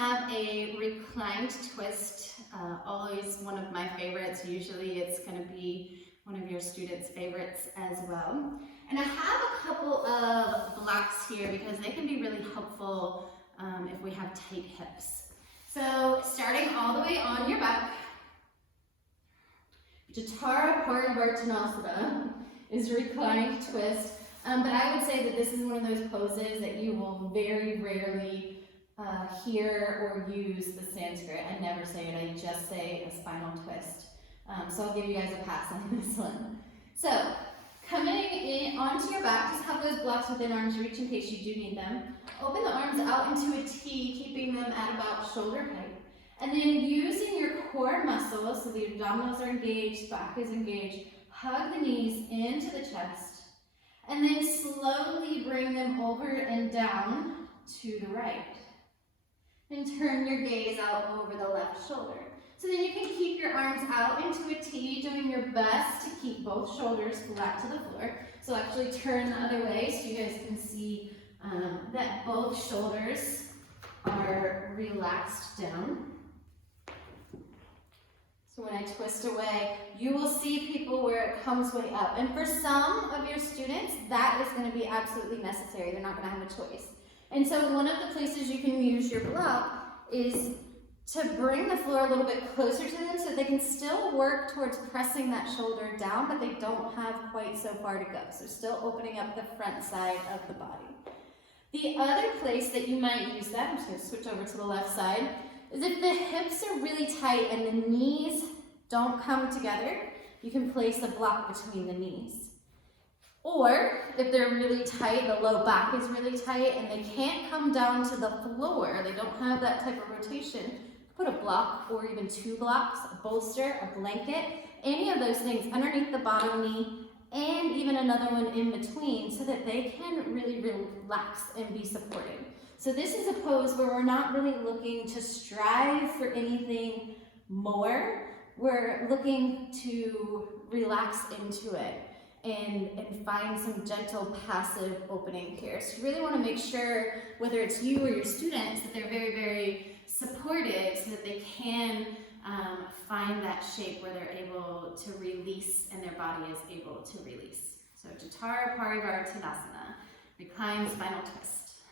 have a reclined twist, always one of my favorites. Usually it's going to be one of your students' favorites as well. And I have a couple of blocks here because they can be really helpful if we have tight hips. So starting all the way on your back, Jathara Parivartanasana is reclining twist. But I would say that this is one of those poses that you will very rarely hear or use the Sanskrit. I never say it, I just say a spinal twist. So I'll give you guys a pass on this one. So coming in onto your back, just have those blocks within arm's reach in case you do need them. Open the arms out into a T, keeping them at about shoulder height. And then using your core muscles, so the abdominals are engaged, back is engaged, hug the knees into the chest, and then slowly bring them over and down to the right. And turn your gaze out over the left shoulder. So then you can keep your arms out into a T, doing your best to keep both shoulders flat to the floor. So actually turn the other way so you guys can see that both shoulders are relaxed down. So when I twist away, you will see people where it comes way up. And for some of your students, that is going to be absolutely necessary. They're not going to have a choice. And so one of the places you can use your block is to bring the floor a little bit closer to them so they can still work towards pressing that shoulder down, but they don't have quite so far to go. So still opening up the front side of the body. The other place that you might use that, I'm just going to switch over to the left side, is if the hips are really tight and the knees don't come together, you can place a block between the knees. Or if they're really tight, the low back is really tight and they can't come down to the floor, they don't have that type of rotation, put a block or even two blocks, a bolster, a blanket, any of those things underneath the bottom knee and even another one in between so that they can really relax and be supported. So this is a pose where we're not really looking to strive for anything more. We're looking to relax into it and find some gentle passive opening here. So you really want to make sure, whether it's you or your students, that they're very, very supported so that they can find that shape where they're able to release and their body is able to release. So Jathara Parivartanasana, reclined spinal twist.